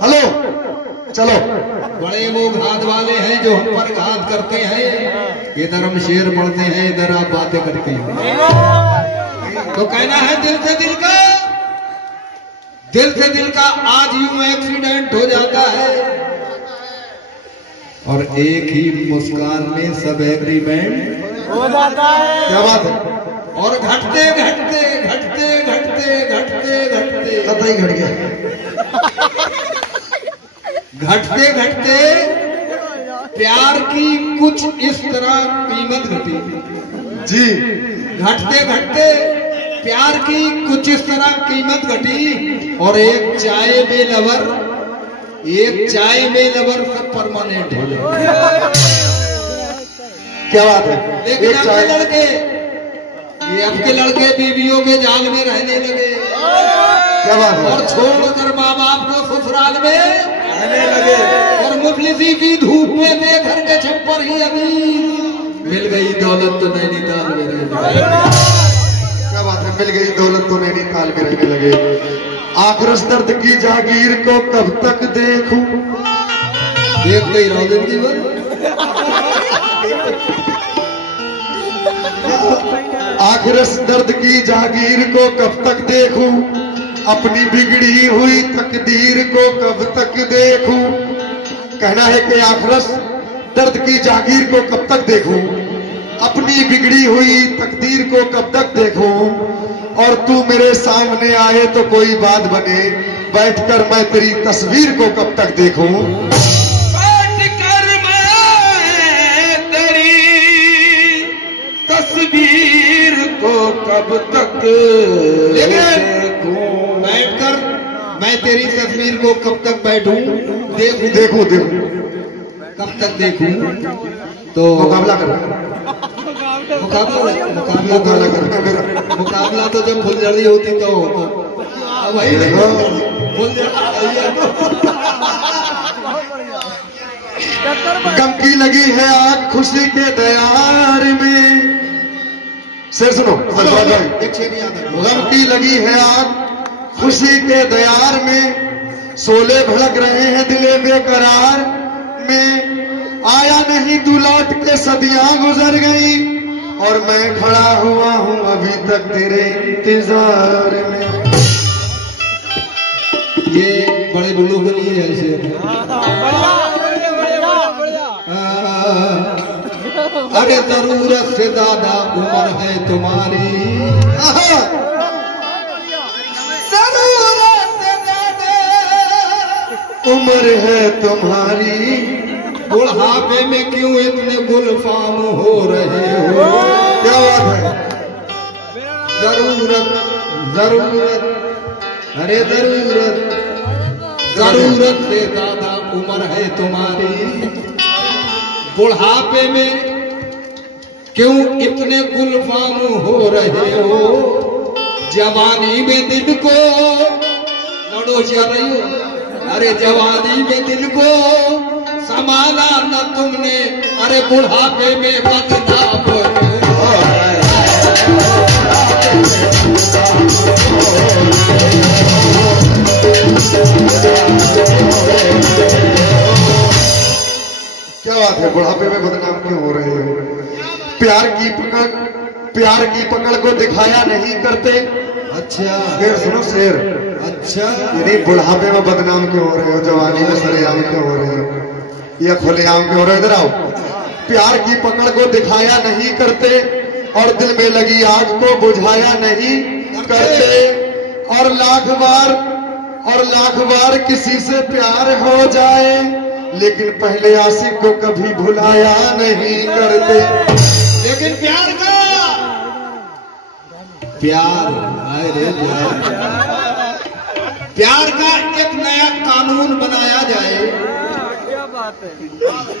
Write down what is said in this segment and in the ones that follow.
Hello चलो। बड़े वो घात वाले हैं जो हम पर घात करते हैं, इधर हम शेर पढ़ते हैं, इधर आप बातें करते हैं। तो कहना है दिल से दिल का, दिल से दिल का आज यूं एक्सीडेंट हो जाता है और एक ही मुस्कान में सब एग्रीमेंट हो जाता है। क्या बात है? और घटते घटते घटते घटते घटते घटते कतई घट गया। घटते घटते प्यार की कुछ इस तरह कीमत घटी जी। घटते घटते प्यार की कुछ इस तरह कीमत घटी और एक चाय में लवर सब परमानेंट हो गया। क्या बात है? लेकिन एक चाय अब के लड़के बीवियों के जाल में रहने लगे। क्या बात है? और छोड़कर माँ बाप को ससुराल में रहने लगे। और मुफलिसी की धूप में घर के छप्पर ही अभी मिल गई दौलत तो नैनीताल में रहने लगे। क्या बात है? मिल गई दौलत तो नैनीताल में रहने लगे। आक्रोश दर्द की जागीर को कब तक देखूं? देख गई रहो जिंदगी भर। आक्रोश दर्द की जागीर को कब तक देखूं? अपनी बिगड़ी हुई तकदीर को कब तक देखूं? कहना है कि आक्रोश दर्द की जागीर को कब तक देखूं? अपनी बिगड़ी हुई तकदीर को कब तक देखूं? और तू मेरे सामने आए तो कोई बात बने, बैठकर मैं तेरी तस्वीर को कब तक देखूं? बैठकर मैं तेरी तस्वीर को कब तक देखूं? बैठकर मैं तेरी तस्वीर को कब तक बैठूं? देखूं देखूं देखूं कब तक देखूं? तो मुकाबला कर। मुकाबला तो जब फुलझड़ी होती तो होता। अब भाई देखो गम की लगी है आग खुशी के दयार में। शेर सुनो। एक शेर याद है। गम की लगी है आग खुशी के दयार में, शोले भड़क रहे हैं दिले बेकरार में। आया नहीं तू लौट के सदियां गुजर गई और मैं खड़ा हुआ हूं अभी तक तेरे इंतजार में। ये बड़े बुल्लू के लिए है शेर। अरे जरूरत से ज्यादा उम्र है तुम्हारी, जरूरत से ज्यादा उम्र है तुम्हारी, बुढ़ापे में क्यों इतने गुलफाम हो रहे हो? क्या बात है? जरूरत जरूरत अरे जरूरत जरूरत से ज्यादा उम्र है तुम्हारी, बुढ़ापे में क्यों इतने गुलफाम हो रहे हो? जवानी में दिल को लड़ो जा रही हो, अरे जवानी में दिल को संभाला न तुमने, अरे बुढ़ापे में बदनाम हो। क्या बात है? बुढ़ापे में बदनाम क्यों हो रहे हो? प्यार की पकड़ को दिखाया नहीं करते। अच्छा शेर सुनो शेर। अच्छा यानी बुढ़ापे में बदनाम क्यों हो रहे हो? जवानी में सरेआम क्यों हो रहे हो या खुलेआम क्यों हो रहे हो? इधर आओ। प्यार की पकड़ को दिखाया नहीं करते और दिल में लगी आग को बुझाया नहीं करते। और लाख बार किसी से प्यार हो जाए, लेकिन पहले आशिक को कभी भुलाया नहीं करते। लेकिन प्यार का एक नया कानून बनाया जाए।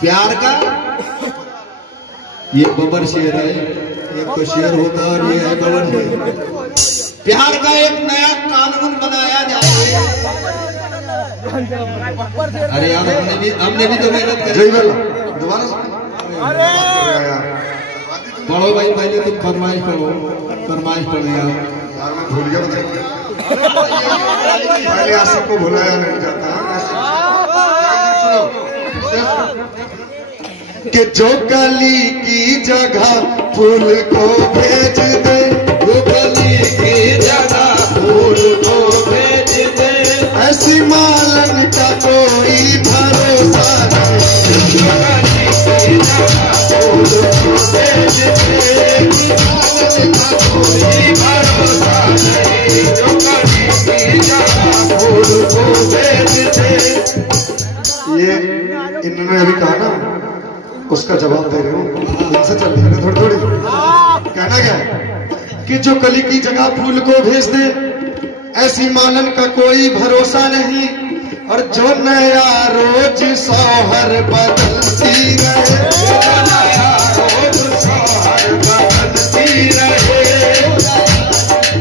प्यार का ये बबर शेर है, एक तो शेर होता और ये है बबर शेर। प्यार का एक नया कानून बनाया जाए। अरे यार हमने भी तो मेहनत करी। दोबारा पढ़ो भाई, पहले तुम फरमाइश पढ़ो यार। भूल गया। पहले आशिक को भुलाया नहीं जाता। कि जो कली की जगह फूल को भेज दे, जो कली की जगह फूल को भेज दे, ऐसी मालन का कोई भरोसा नहीं। जो कली की जगह फूल को भेज दे, मालन का कोई भरोसा नहीं। जो कली की जगह फूल को भेज दे। ये इन्होंने अभी कहा ना, उसका जवाब दे रहे हो, इनसे चल रही है थोड़ी थोड़ी। कहना क्या है कि जो कली की जगह फूल को भेज दे, ऐसी मालन का कोई भरोसा नहीं। और जो नया रोज सोहर बदलती रहे, नया रोज सोहर बदलती रहे,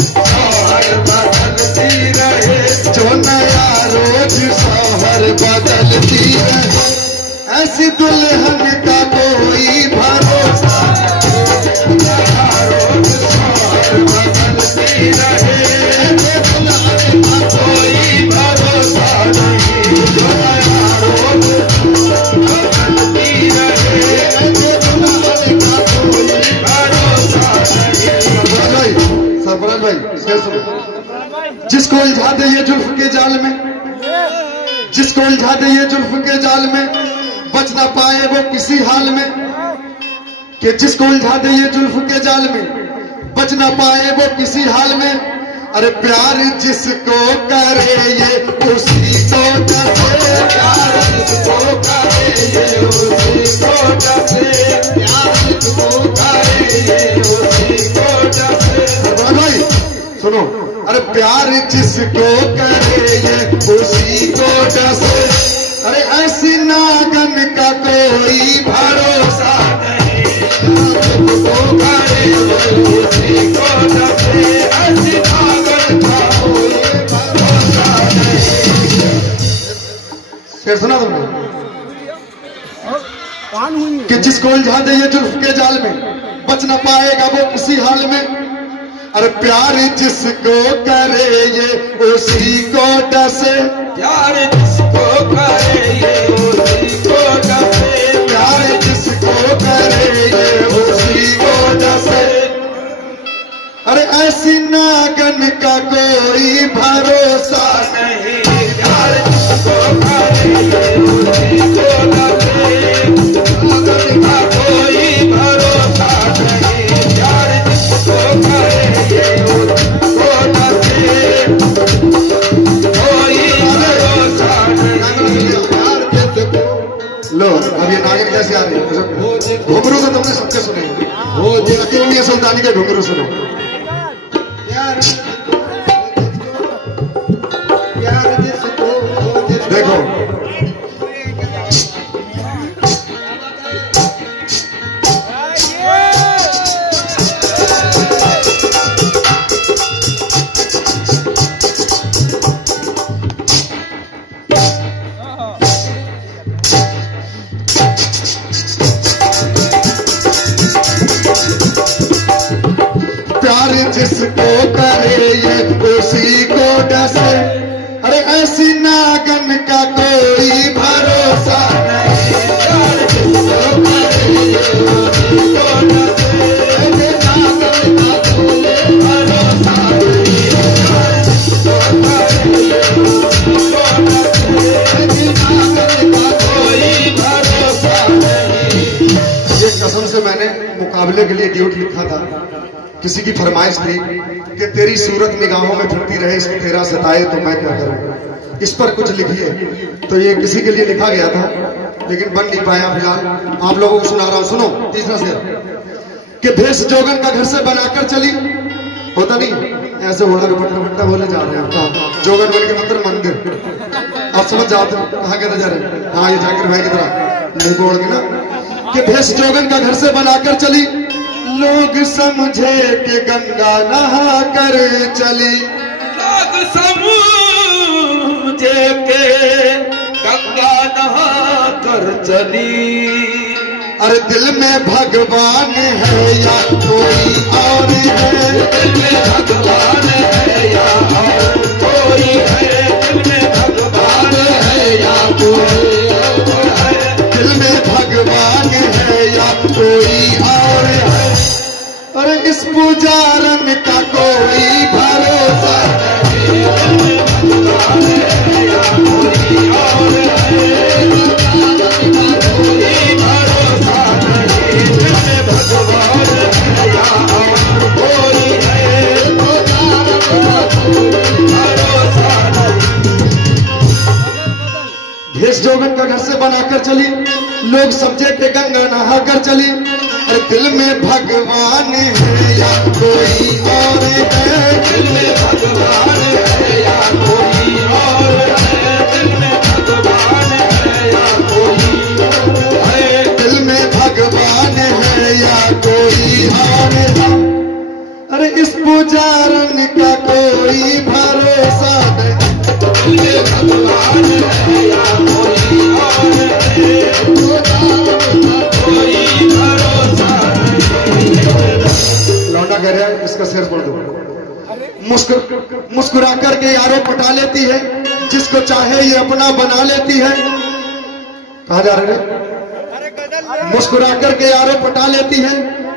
सोहर बदलती रहे। जो नया रोज सोहर बदलती रहे, ऐसी दुल्हन का कोई भरोसा नहीं। नया रोज सोहर बदलती रहे, दुल्हन का कोई भरोसा नहीं। जो नया रोज बदलती रहे, दुल्हन का कोई भरोसा नहीं। सरफराज भाई शेर सुनो। जिसको उलझा दे ये जुल्फ के जाल में, जिसको उलझा दे ये जुल्फ के जाल में, बच ना पाए वो किसी हाल में। कि जिसको उलझा दे ये जुल्फ के जाल में, बच ना पाए वो किसी हाल में। अरे प्यार जिसको करे ये उसी को डसे, प्यार जिसको करे ये उसी को डसे, प्यार जिसको करे ये उसी को डसे। भाई सुनो, अरे प्यार जिसको करे ये उसी को डसे। अरे ऐसी नागन का कोई भरोसा नहीं, जिसको करे ये उसी को डसे, ऐसी नागन का कोई भरोसा नहीं। शेर सुना तुमने कि जिसको उलझा दे ये जुल्फ के जाल में, बच न पाएगा वो किसी हाल में। अरे प्यार जिसको करे ये उसी को डसे, प्यार जिसको करे ये उसी को डसे, प्यार जिसको करे ये उसी को डसे। अरे ऐसी नागन का कोई भरोसा नहीं। प्यार जिसको करे ये उसी को डसे, नागन का कोई भरोसा नहीं। प्यार जिसको करे ये उसी को डसे, कोई भरोसा नहीं। प्यार जिसको लो। अब ये नागिन कैसे आ रही है? घुंघरू तो तुमने सबके सुने, हो ये सुल्तानी के घुंघरू सुनो। प्यार जिसको देखो प्यार जिसको करे ये उसी को डसे। अरे ऐसी नागन का कोई भरोसा नहीं। प्यार जिसको करे ये उसी को डसे, नागन का कोई भरोसा नहीं। प्यार जिसको करे ये उसी को डसे, नागन का कोई भरोसा नहीं। ये कसम से मैंने मुकाबले के लिए ड्यूट लिखा था। किसी की फरमाइश थी कि तेरी सूरत निगाहों में फिरती रहे, इसको तेरा सताए तो मैं क्या करूं, इस पर कुछ लिखिए। तो ये किसी के लिए लिखा गया था, लेकिन बन नहीं पाया। फिलहाल आप लोगों को सुना रहा हूं, सुनो। तीसरा शेर कि भेष जोगन का घर से बनाकर चली, होता नहीं ऐसे ओढ़ा दुपट्टा वट्टा बोले जा रहे हैं आपका जोगन बोल के मतलब मंदिर। आप समझ जाते हो कहाँ कहते जा रहे हैं। हाँ, ये जाकिर भाई की तरह मुंह को ओढ़ के ना, कि भेष जोगन का घर से बनाकर चली, लोग समझे कि गंगा नहा कर चली। लोग समझे के गंगा नहा कर चली। अरे दिल में भगवान है या कोई और है, दिल में भगवान है या और कोई है, दिल में भगवान है भेष जोगन का घर से बनाकर चली, लोग समझे के गंगा नहा कर चली। अरे दिल में भगवान है या कोई और है, दिल में भगवान है या कोई और है, दिल में भगवान है या कोई है, दिल में भगवान है या कोई और है। अरे इस पुजारन का कोई भरोसा नहीं, दिल में भगवान है या कोई और है, कोई भरोसा नहीं। लौंडा कह रहा है इसका सिर बोल दो। मुस्कुरा करके यारों पटा लेती है, जिसको चाहे ये अपना बना लेती है। कहा जा रहे हैं? मुस्कुरा करके यारों पटा लेती है,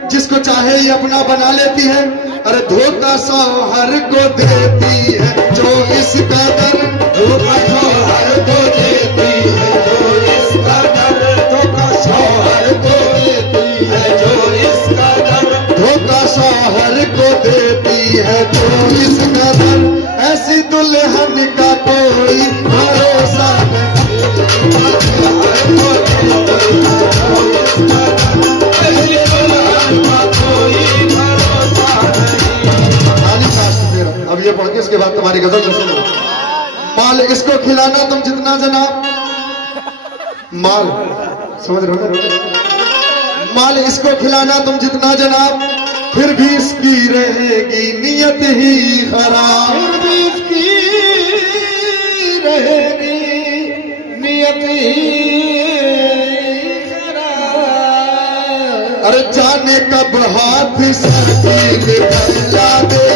जिसको चाहे ये अपना बना लेती है। अरे धोखा शौहर को देती है जो इस कदर, धोखा शौहर को देती है जो इस कदर, धोखा शौहर को देती है जो इस कदर, धोखा शौहर को देती है जो इस कदर। ऐसी दुल्हन का कोई भरोसा अब ये पढ़ के इसके बाद तुम्हारी गजल सुनो। माल इसको खिलाना तुम जितना जनाब, माल समझ रहे हो ना? माल इसको खिलाना तुम जितना जनाब, फिर भी इसकी रहेगी नियत ही खराब, फिर भी इसकी रहेगी नियत ही खराब। अरे जाने कब हाथ साकिल फैला दे,